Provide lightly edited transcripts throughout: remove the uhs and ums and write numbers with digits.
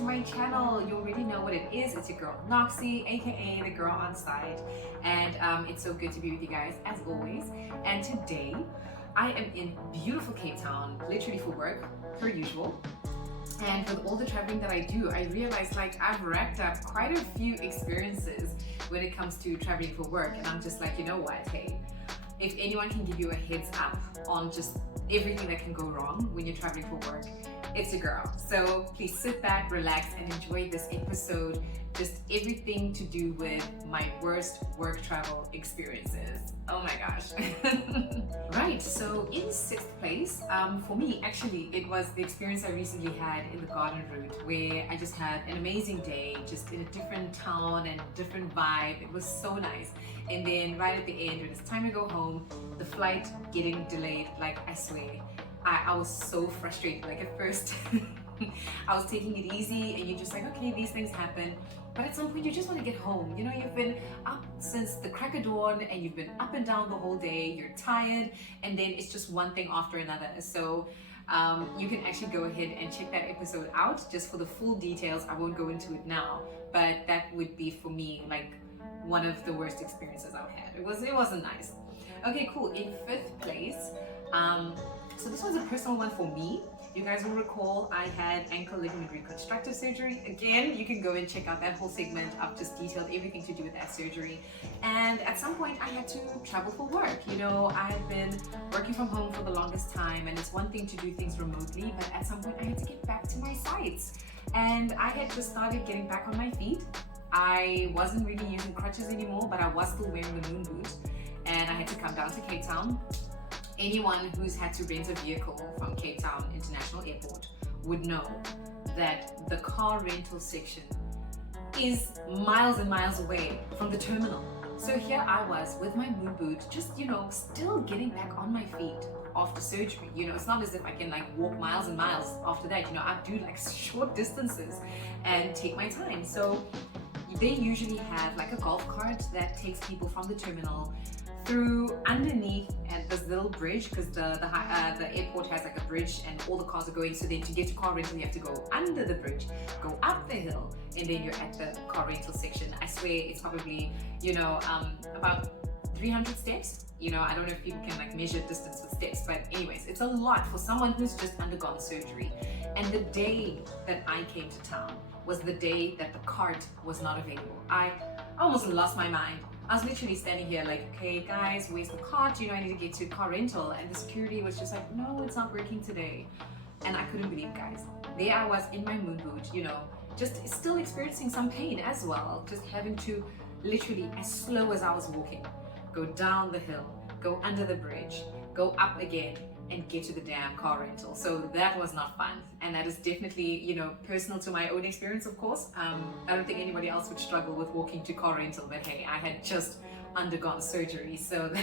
to my channel. You already know what it is. It's your girl Noxie, aka the girl on side, and it's so good to be with you guys as always. And today I am in beautiful Cape Town, literally for work per usual. And with all the traveling that I do, I realized like I've racked up quite a few experiences when it comes to traveling for work, and I'm just like, you know what, hey, if anyone can give you a heads up on just everything that can go wrong when you're traveling for work, it's a girl. So please sit back, relax, and enjoy this episode. Just everything to do with my worst work travel experiences. Oh my gosh. Right, so in sixth place, for me, actually, it was the experience I recently had in the garden route, where I just had an amazing day, just in a different town and different vibe. It was so nice. And then right at the end, when it's time to go home, the flight getting delayed, like I swear, I was so frustrated. Like at first, I was taking it easy and you're just like, okay, these things happen. But at some point you just want to get home. You know, you've been up since the crack of dawn and you've been up and down the whole day, you're tired, and then it's just one thing after another. So you can actually go ahead and check that episode out just for the full details. I won't go into it now, but that would be for me like one of the worst experiences I've had. It wasn't nice. Okay, cool. In fifth place, so this was a personal one for me. You guys will recall I had ankle ligament reconstructive surgery. Again, you can go and check out that whole segment. I've just detailed everything to do with that surgery. And at some point I had to travel for work. You know, I've been working from home for the longest time, and it's one thing to do things remotely, but at some point I had to get back to my sites. And I had just started getting back on my feet. I wasn't really using crutches anymore, but I was still wearing the moon boot. And I had to come down to Cape Town. Anyone who's had to rent a vehicle from Cape Town International Airport would know that the car rental section is miles and miles away from the terminal. So here I was with my moon boot, just, you know, still getting back on my feet after surgery. You know, it's not as if I can like walk miles and miles after that. You know, I do like short distances and take my time. So they usually have like a golf cart that takes people from the terminal through underneath at this little bridge, because the airport has like a bridge and all the cars are going. So then to get to car rental, you have to go under the bridge, go up the hill, and then you're at the car rental section. I swear it's probably, you know, about 300 steps. You know, I don't know if people can like measure distance with steps, but anyways, it's a lot for someone who's just undergone surgery. And the day that I came to town was the day that the cart was not available. I almost lost my mind. I was literally standing here like, okay guys, where's the cart? You know, I need to get to car rental. And the security was just like, no, it's not working today. And I couldn't believe, guys. There I was in my moon boot, you know, just still experiencing some pain as well. Just having to literally, as slow as I was walking, go down the hill, go under the bridge, go up again, and get to the damn car rental. So that was not fun. And that is definitely, you know, personal to my own experience, of course. I don't think anybody else would struggle with walking to car rental, but hey, I had just undergone surgery. So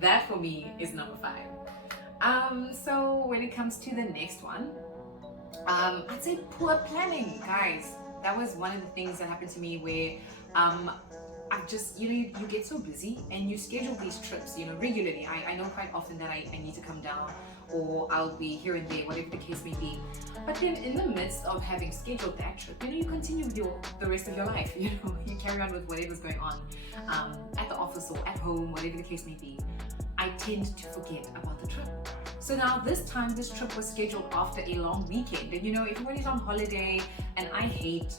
that for me is number 5. So when it comes to the next one, I'd say poor planning, guys. That was one of the things that happened to me where I just, you know, you get so busy and you schedule these trips, you know, regularly. I know quite often that I need to come down, or I'll be here and there, whatever the case may be. But then in the midst of having scheduled that trip, you know, you continue with the rest of your life, you know, you carry on with whatever's going on at the office or at home, whatever the case may be. I tend to forget about the trip. So now this time, this trip was scheduled after a long weekend, and you know, everybody's on holiday, and I hate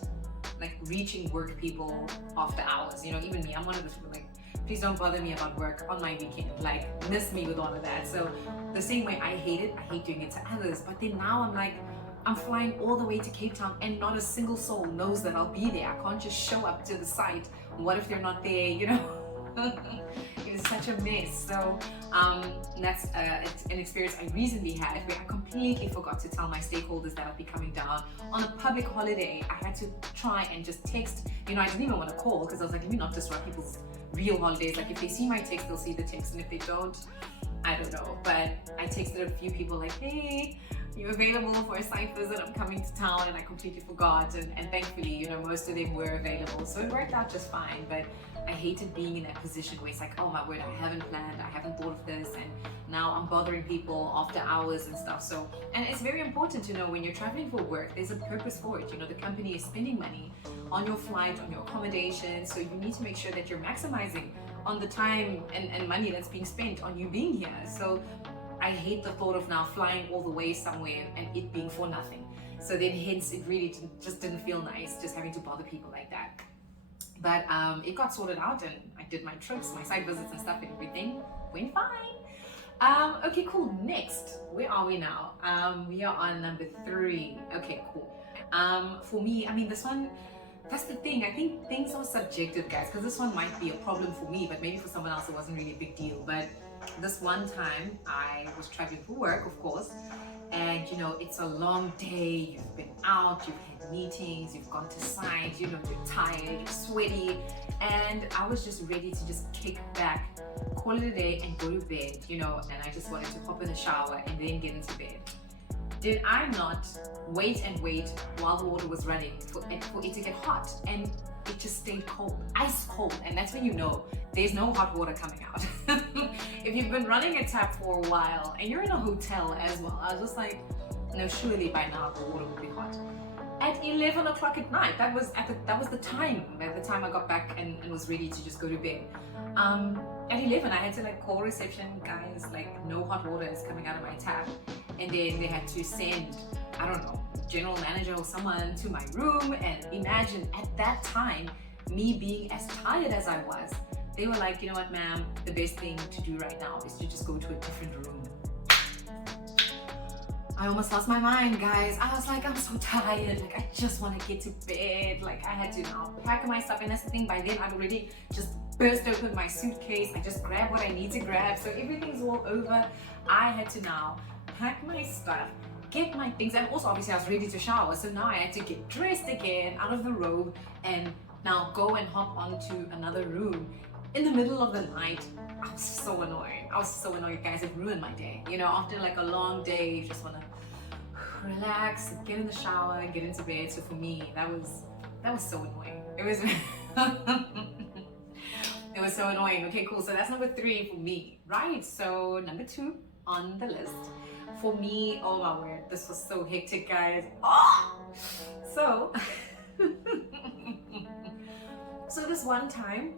like reaching work people after hours. You know, even me, I'm one of those people like, please don't bother me about work on my weekend, like miss me with all of that. So the same way I hate it, I hate doing it to others. But then now I'm like, I'm flying all the way to Cape Town and not a single soul knows that I'll be there. I can't just show up to the site. What if they're not there, you know? It is such a mess. So that's an experience I recently had where I completely forgot to tell my stakeholders that I'd be coming down on a public holiday. I had to try and just text, you know, I didn't even want to call because I was like, let me not disrupt people's real holidays. Like if they see my text, they'll see the text, and if they don't, I don't know. But I texted a few people like, hey, you available for a site visit? I'm coming to town. And I completely forgot, and thankfully, you know, most of them were available, so it worked out just fine. But I hated being in that position where it's like, oh my word, I haven't planned, I haven't thought of this, and now I'm bothering people after hours and stuff. So, and it's very important to know when you're traveling for work, there's a purpose for it. You know, the company is spending money on your flight, on your accommodation, so you need to make sure that you're maximizing on the time and money that's being spent on you being here. So I hate the thought of now flying all the way somewhere and it being for nothing. So then hence it really just didn't feel nice just having to bother people like that. But it got sorted out and I did my trips, my site visits and stuff, and everything went fine. Okay, cool. Next, where are we now? We are on number 3. Okay, cool. For me, I mean, this one, that's the thing. I think things are subjective, guys, because this one might be a problem for me, but maybe for someone else it wasn't really a big deal. But this one time I was traveling for work, of course, and you know, it's a long day, you've been out, you've had meetings, you've gone to site, you know, you're tired, you're sweaty, and I was just ready to just kick back, call it a day and go to bed, you know, and I just wanted to hop in the shower and then get into bed. Did I not wait and wait while the water was running for it to get hot, and it just stayed cold, ice cold, and that's when you know there's no hot water coming out. If you've been running a tap for a while and you're in a hotel as well, I was just like, no, surely by now the water will be hot. At 11 o'clock at night, that was the time, by the time I got back and was ready to just go to bed. At 11 I had to like call reception, guys, like no hot water is coming out of my tap, and then they had to send, I don't know, general manager or someone to my room. And imagine at that time, me being as tired as I was, they were like, you know what, ma'am, the best thing to do right now is to just go to a different room. I almost lost my mind, guys. I was like, I'm so tired, like I just want to get to bed. Like I had to now pack my stuff, and that's the thing, by then I'd already just burst open my suitcase. I just grabbed what I need to grab, so everything's all over. I had to now pack my stuff, get my things, and also obviously I was ready to shower, so now I had to get dressed again out of the robe and now go and hop onto another room in the middle of the night. I was so annoyed, guys. It ruined my day. You know, after like a long day, you just want to relax, get in the shower, get into bed. So for me, that was so annoying. It was it was so annoying. Okay, cool. So that's number 3 for me, right? So number 2 on the list for me, oh my word, this was so hectic, guys. Oh! So so this one time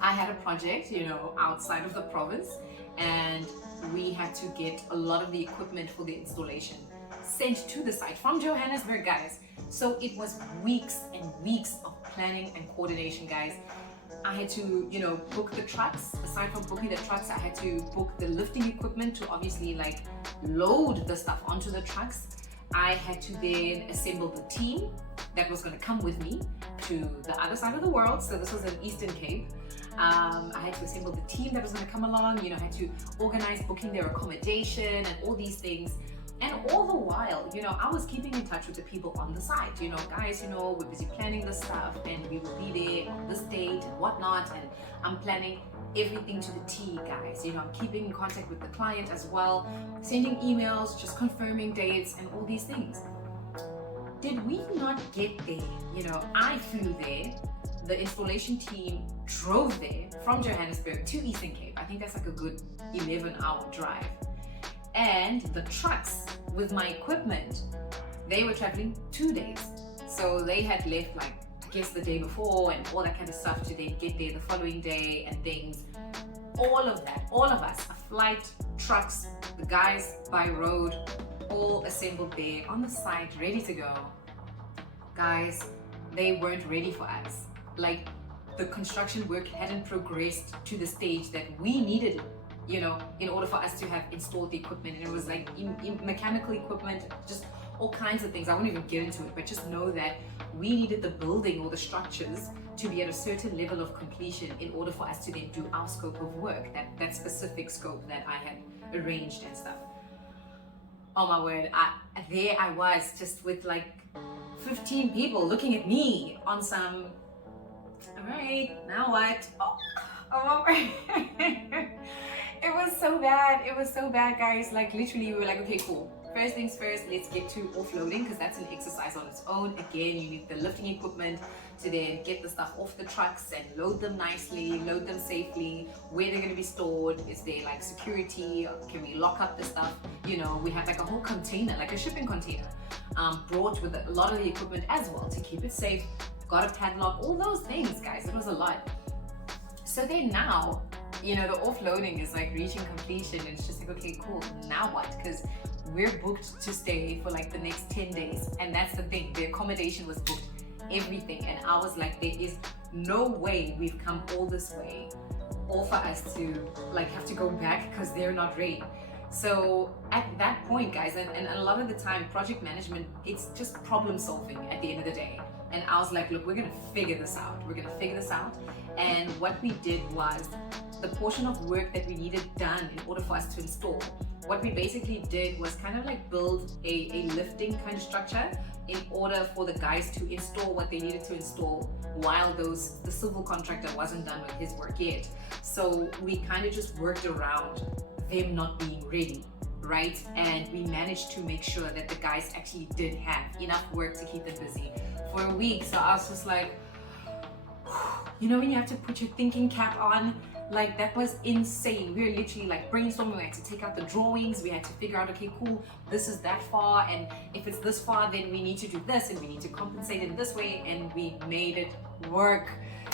I had a project, you know, outside of the province, and we had to get a lot of the equipment for the installation sent to the site from Johannesburg, guys. So it was weeks and weeks of planning and coordination, guys. I had to, you know, book the trucks. Aside from booking the trucks, I had to book the lifting equipment to obviously like load the stuff onto the trucks. I had to then assemble the team that was going to come with me to the other side of the world. So this was in Eastern Cape. I had to assemble the team that was going to come along, you know, I had to organize booking their accommodation and all these things. And all the while, you know, I was keeping in touch with the people on the site. You know, guys, you know, we're busy planning this stuff and we will be there on this date and whatnot. And I'm planning everything to the T, guys. You know, I'm keeping in contact with the client as well, sending emails, just confirming dates and all these things. Did we not get there? You know, I flew there. The installation team drove there from Johannesburg to Eastern Cape. I think that's like a good 11-hour drive. And the trucks with my equipment, they were traveling 2 days. So they had left like, I guess the day before and all that kind of stuff to then get there the following day and things. All of that, all of us, a flight, trucks, the guys by road, all assembled there on the site, ready to go. Guys, they weren't ready for us. Like the construction work hadn't progressed to the stage that we needed it, you know, in order for us to have installed the equipment. And it was like mechanical equipment, just all kinds of things. I won't even get into it, but just know that we needed the building or the structures to be at a certain level of completion in order for us to then do our scope of work, that specific scope that I had arranged and stuff. Oh my word, there I was just with like 15 people looking at me on some, all right, now what? Oh my word. It was so bad, guys. Like literally we were like, okay, cool, first things first, let's get to offloading, because that's an exercise on its own. Again, you need the lifting equipment to then get the stuff off the trucks and load them nicely, load them safely, where they're going to be stored. Is there like security? Can we lock up the stuff? You know, we have like a whole container, like a shipping container, brought with a lot of the equipment as well to keep it safe. Got a padlock, all those things, guys. It was a lot. So then now, you know, the offloading is like reaching completion, and it's just like, okay, cool, now what? Because we're booked to stay for like the next 10 days, and that's the thing, the accommodation was booked, everything, and I was like, there is no way we've come all this way all for us to like have to go back because they're not ready. So at that point, guys, and a lot of the time project management, it's just problem solving at the end of the day. And I was like, look, we're gonna figure this out. We're gonna figure this out. And what we did was, the portion of work that we needed done in order for us to install, what we basically did was kind of like build a lifting kind of structure in order for the guys to install what they needed to install while the civil contractor wasn't done with his work yet. So we kind of just worked around them not being ready, right? And we managed to make sure that the guys actually did have enough work to keep them busy for a week. So I was just like, you know, when you have to put your thinking cap on, like that was insane. We were literally like brainstorming. We had to take out the drawings. We had to figure out, okay, cool, this is that far, and if it's this far, then we need to do this, and we need to compensate in this way, and we made it work.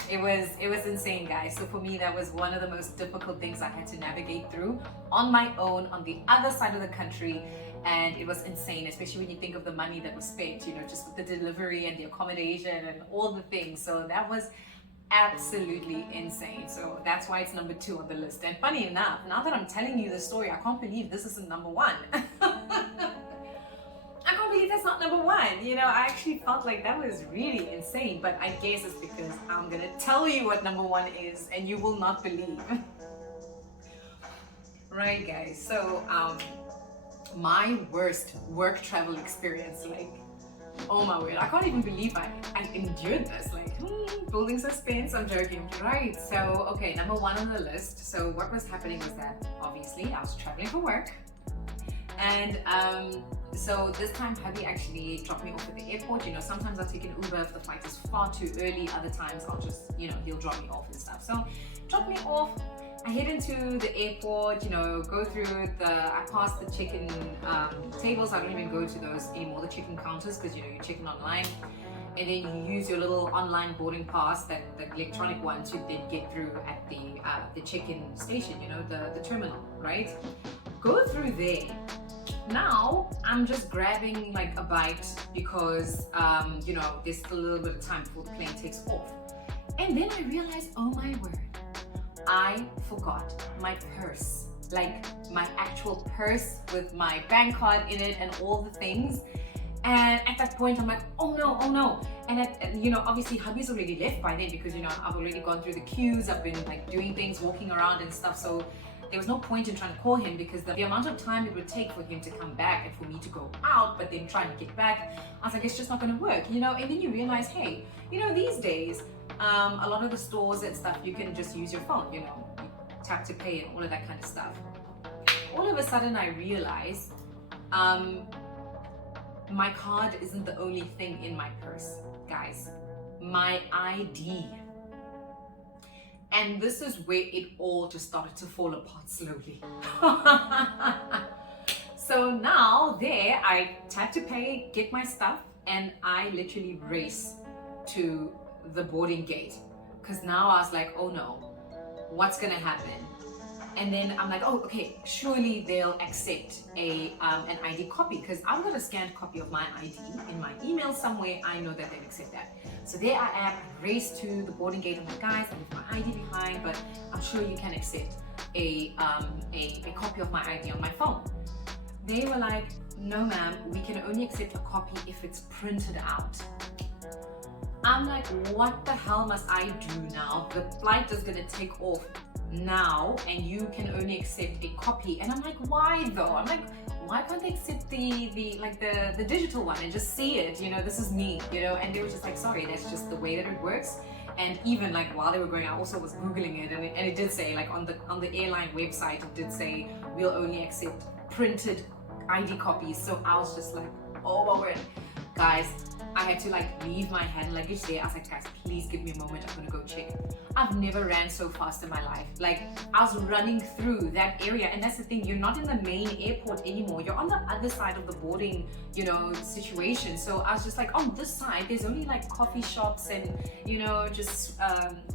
It was insane, guys. So for me, that was one of the most difficult things I had to navigate through on my own on the other side of the country. And it was insane, especially when you think of the money that was spent, you know, just with the delivery and the accommodation and all the things. So that was absolutely insane. So that's why it's number 2 on the list. And funny enough, now that I'm telling you the story, I can't believe this isn't number 1. I can't believe that's not number 1. You know, I actually felt like that was really insane, but I guess it's because I'm gonna tell you what number 1 is and you will not believe. Right, guys? So my worst work travel experience, like, oh my word, I can't even believe I endured this. Like, building suspense, I'm joking. Right, so, okay, number 1 on the list. So what was happening was that, obviously, I was traveling for work. And so this time, hubby actually dropped me off at the airport. You know, sometimes I'll take an Uber if the flight is far too early. Other times, I'll just, you know, he'll drop me off and stuff. So, drop me off. I head into the airport, you know, go through I pass the check-in tables. I don't even go to those anymore, the check-in counters, because, you know, you check in online. And then you use your little online boarding pass, the electronic one, to then get through at the check-in station, you know, the terminal, right? Go through there. Now, I'm just grabbing like a bite because, you know, there's still a little bit of time before the plane takes off. And then I realized, oh my word, I forgot my purse, like my actual purse with my bank card in it and all the things. And at that point, I'm like, oh no. And you know, obviously hubby's already left by then because, you know, I've already gone through the queues. I've been like doing things, walking around and stuff. So there was no point in trying to call him because the amount of time it would take for him to come back and for me to go out, but then trying to get back, I was like, it's just not going to work, you know. And then you realize, hey, you know, these days, a lot of the stores and stuff, you can just use your phone, you know, tap to pay and all of that kind of stuff. All of a sudden, I realize my card isn't the only thing in my purse, guys. My ID. And this is where it all just started to fall apart slowly. So now there, I tap to pay, get my stuff, and I literally race to the boarding gate. Because now I was like, oh no, what's gonna happen? And then I'm like, oh, okay, surely they'll accept an ID copy because I've got a scanned copy of my ID in my email somewhere. I know that they'll accept that. So there I am, race to the boarding gate. I'm like, guys, I left my ID behind, but I'm sure you can accept a copy of my ID on my phone. They were like, no ma'am, we can only accept a copy if it's printed out. I'm like, what the hell must I do now? The flight is gonna take off now and you can only accept a copy. And I'm like, why though? I'm like, why can't they accept the digital one and just see it, you know, this is me, you know? And they were just like, sorry, that's just the way that it works. And even like while they were going, I also was Googling it, and it did say, like on the airline website, it did say we'll only accept printed ID copies. So I was just like, oh my word. Guys, I had to like leave my hand luggage there. I was like, guys, please give me a moment. I'm gonna go check. I've never ran so fast in my life. Like, I was running through that area, and that's the thing, you're not in the main airport anymore. You're on the other side of the boarding, you know, situation. So I was just like, on this side, there's only like coffee shops and, you know, just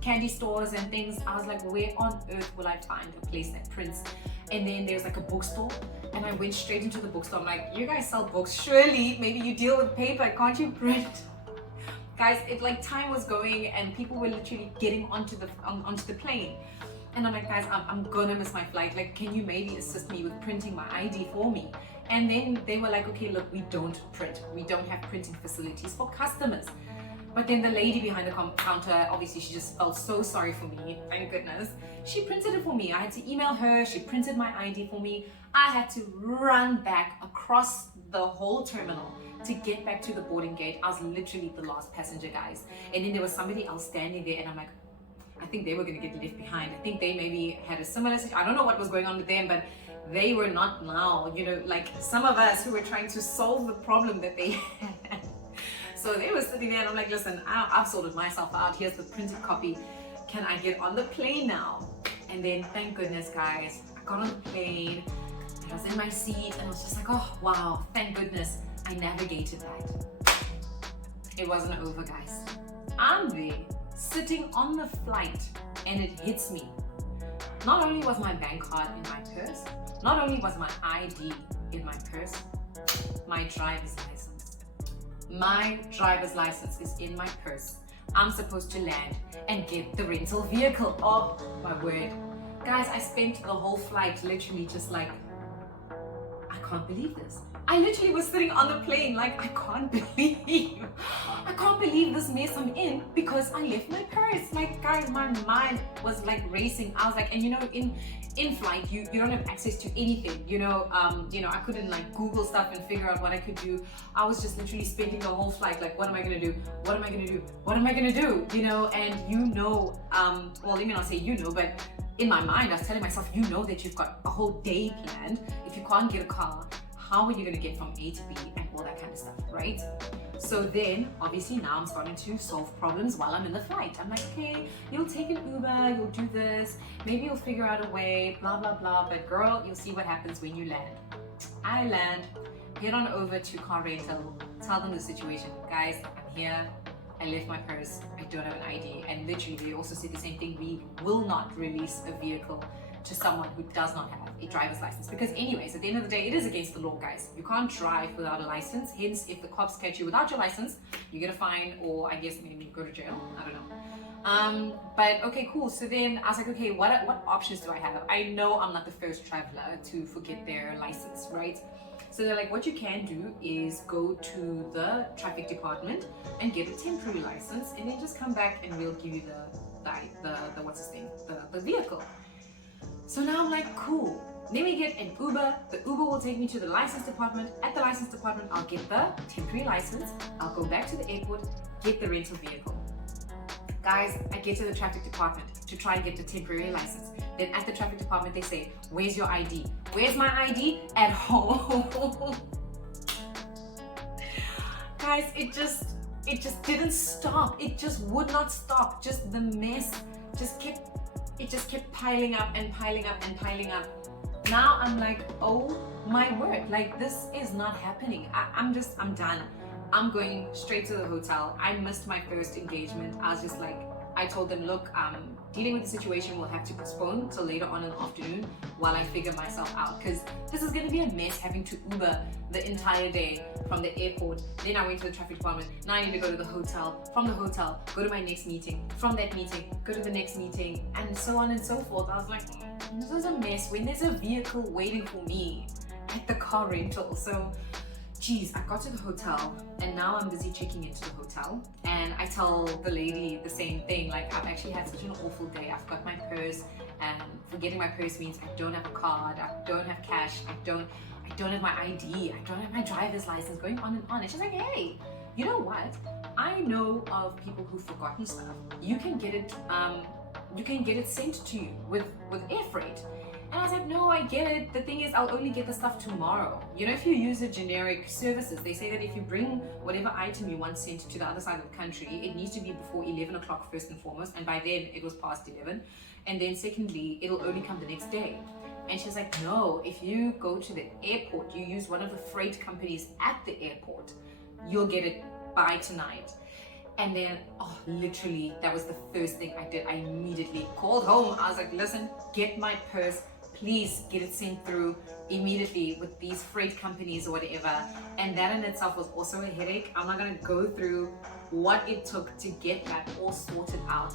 candy stores and things. I was like, where on earth will I find a place that prints? And then there's like a bookstore, and I went straight into the bookstore. I'm like, you guys sell books, surely maybe you deal with paper, can't you print? Guys, it like time was going and people were literally getting onto the plane, and I'm like, guys, I'm gonna miss my flight. Like, can you maybe assist me with printing my ID for me? And then they were like, okay, look, we don't print, we don't have printing facilities for customers. But then the lady behind the counter, obviously she just felt so sorry for me, thank goodness. She printed it for me. I had to email her, she printed my ID for me. I had to run back across the whole terminal to get back to the boarding gate. I was literally the last passenger, guys. And then there was somebody else standing there, and I'm like, I think they were gonna get left behind. I think they maybe had a similar situation. I don't know what was going on with them, but they were not now, you know, like some of us who were trying to solve the problem that they had. So they were sitting there, and I'm like, listen, I've sorted myself out. Here's the printed copy. Can I get on the plane now? And then, thank goodness, guys, I got on the plane, and I was in my seat, and I was just like, oh, wow, thank goodness I navigated that. It wasn't over, guys. I'm there, sitting on the flight, and it hits me. Not only was my bank card in my purse, not only was my ID in my purse, my driver's license. My driver's license is in my purse. I'm supposed to land and get the rental vehicle. Oh my word. Guys, I spent the whole flight literally just like, I can't believe this. I literally was sitting on the plane like, I can't believe this mess I'm in because I left my purse. Like, guys, my mind was like racing. I was like, and you know, in flight, you don't have access to anything, you know, I couldn't like Google stuff and figure out what I could do. I was just literally spending the whole flight like, what am I gonna do? What am I gonna do? What am I gonna do? You know, and well, let me not say you know, but in my mind, I was telling myself, you know that you've got a whole day planned. If you can't get a car, how are you gonna get from A to B and all that kind of stuff, right? So then, obviously now I'm starting to solve problems while I'm in the flight. I'm like, okay, you'll take an Uber, you'll do this, maybe you'll figure out a way, blah, blah, blah. But girl, you'll see what happens when you land. I land, head on over to car rental, tell them the situation. Guys, I'm here, I left my purse, I don't have an ID. And literally, they also said the same thing. We will not release a vehicle to someone who does not have a driver's license, because anyways, at the end of the day, it is against the law, guys. You can't drive without a license. Hence, if the cops catch you without your license, you get a fine, or I guess maybe go to jail. I don't know. But okay, cool. So then I was like, okay, what options do I have? I know I'm not the first traveler to forget their license, right? So they're like, what you can do is go to the traffic department and get a temporary license, and then just come back and we'll give you the what's his name, the vehicle. So now I'm like, cool. Then we get an Uber. The Uber will take me to the license department. At the license department, I'll get the temporary license. I'll go back to the airport, get the rental vehicle. Guys, I get to the traffic department to try and get the temporary license. Then at the traffic department, they say, where's your ID? Where's my ID? At home. Guys, it just didn't stop. It just would not stop. Just the mess just kept piling up and piling up and piling up. Now I'm like, oh my word, like this is not happening. I'm done. I'm going straight to the hotel. I missed my first engagement. I was just like, I told them, look, dealing with the situation will have to postpone till later on in the afternoon while I figure myself out, because this is going to be a mess having to Uber the entire day from the airport. Then I went to the traffic department. Now I need to go to the hotel. From the hotel, go to my next meeting. From that meeting, go to the next meeting, and so on and so forth. I was like, this is a mess when there's a vehicle waiting for me at the car rental. So geez, I got to the hotel, and now I'm busy checking into the hotel, and I tell the lady the same thing, like, I've actually had such an awful day. I've got my purse, and forgetting my purse means I don't have a card, I don't have cash, I don't have my ID, I don't have my driver's license, going on and on. And she's like, hey, you know what? I know of people who've forgotten stuff. You can get it sent to you with air freight. And I was like, no, I get it. The thing is, I'll only get the stuff tomorrow. You know, if you use a generic services, they say that if you bring whatever item you want sent to the other side of the country, it needs to be before 11 o'clock first and foremost. And by then it was past 11. And then secondly, it'll only come the next day. And she's like, no, if you go to the airport, you use one of the freight companies at the airport, you'll get it by tonight. And then, oh, literally, that was the first thing I did. I immediately called home. I was like, listen, get my purse. Please get it sent through immediately with these freight companies or whatever. And that in itself was also a headache. I'm not going to go through what it took to get that all sorted out.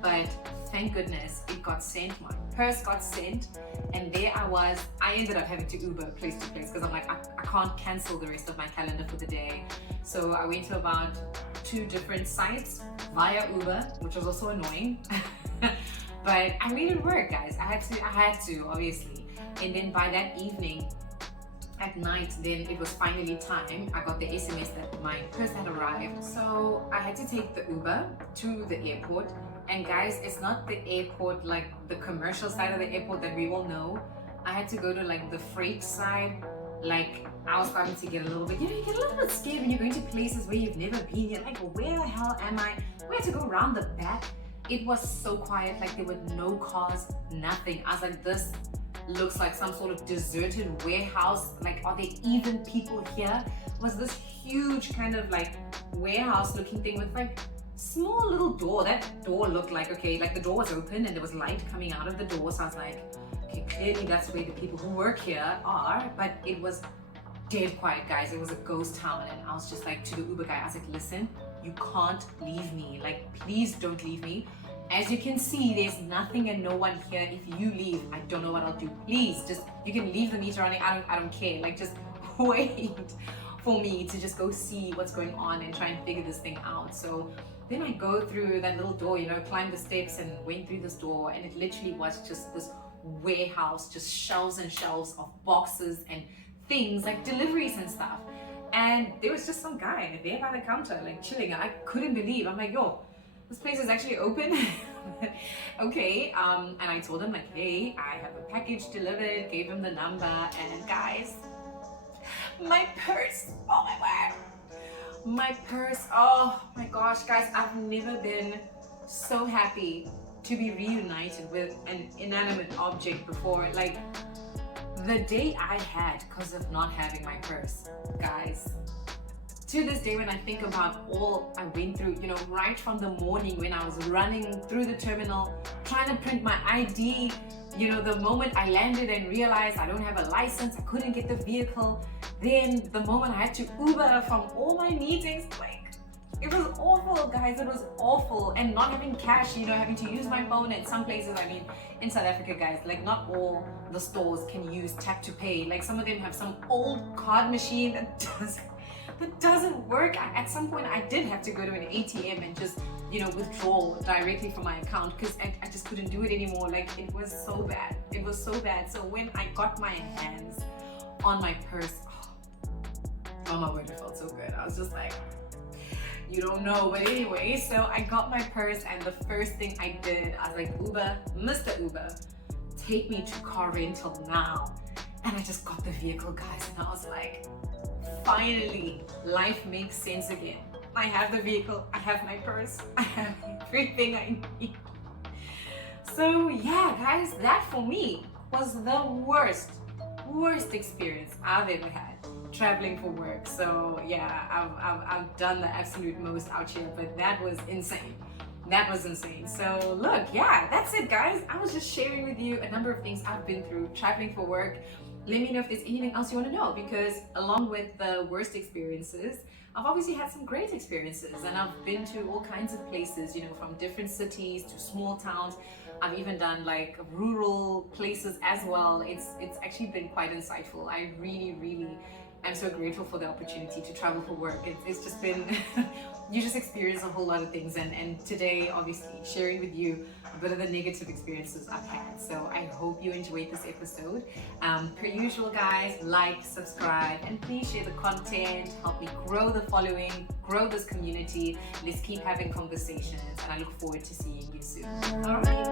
But thank goodness it got sent. My purse got sent. And there I was. I ended up having to Uber place to place because I'm like, I can't cancel the rest of my calendar for the day. So I went to about 2 different sites via Uber, which was also annoying. But I made it work, guys. I had to, obviously. And then by that evening, at night, then it was finally time. I got the SMS that my purse had arrived. So I had to take the Uber to the airport. And guys, it's not the airport, like the commercial side of the airport that we all know. I had to go to like the freight side. Like, I was starting to get a little bit, you know, you get a little bit scared when you're going to places where you've never been. You're like, where the hell am I? We had to go around the back. It was so quiet, like there were no cars, nothing. I was like, this looks like some sort of deserted warehouse. Like, are there even people here? It was this huge kind of like warehouse looking thing with like small little door. That door looked like, okay, like the door was open and there was light coming out of the door. So I was like, okay, clearly that's where the people who work here are. But it was dead quiet, guys. It was a ghost town. And I was just like, to the Uber guy, I was like, listen, you can't leave me. Like, please don't leave me. As you can see, there's nothing and no one here. If you leave, I don't know what I'll do. Please, just, you can leave the meter running. I don't care. Like, just wait for me to just go see what's going on and try and figure this thing out. So then I go through that little door, you know, climb the steps and went through this door, and it literally was just this warehouse, just shelves and shelves of boxes and things like deliveries and stuff. And there was just some guy there by the counter, like chilling. I couldn't believe. I'm like, yo, this place is actually open. Okay. And I told him like, hey, I have a package delivered, gave him the number, and guys, my purse, oh my word, my purse, oh my gosh, guys, I've never been so happy to be reunited with an inanimate object before. Like, the day I had because of not having my purse, guys, to this day, when I think about all I went through, you know, right from the morning when I was running through the terminal, trying to print my ID, you know, the moment I landed and realized I don't have a license, I couldn't get the vehicle, then the moment I had to Uber from all my meetings, like, it was awful, guys. It was awful. And not having cash, you know, having to use my phone at some places. I mean, in South Africa, guys, like, not all the stores can use tap to pay. Like, some of them have some old card machine that doesn't work. At some point, I did have to go to an ATM and just, you know, withdraw directly from my account because I just couldn't do it anymore. Like, it was so bad. It was so bad. So when I got my hands on my purse, oh my word, it felt so good. I was just like, you don't know. But anyway, so I got my purse, and the first thing I did, I was like, Uber, Mr. Uber, take me to car rental now. And I just got the vehicle, guys, and I was like, finally, life makes sense again. I have the vehicle, I have my purse, I have everything I need. So yeah, guys, that for me was the worst experience I've ever had traveling for work. So yeah, I've done the absolute most out here, but that was insane. That was insane. So look, yeah, that's it, guys. I was just sharing with you a number of things I've been through traveling for work. Let me know if there's anything else you want to know, because along with the worst experiences, I've obviously had some great experiences, and I've been to all kinds of places, you know, from different cities to small towns. I've even done like rural places as well. It's actually been quite insightful. I really am so grateful for the opportunity to travel for work. It's just been, you just experience a whole lot of things, and today, obviously, sharing with you a bit of the negative experiences I've had. So I hope you enjoyed this episode. Per usual, guys, like, subscribe, and please share the content. Help me grow the following, grow this community. Let's keep having conversations, and I look forward to seeing you soon. All right.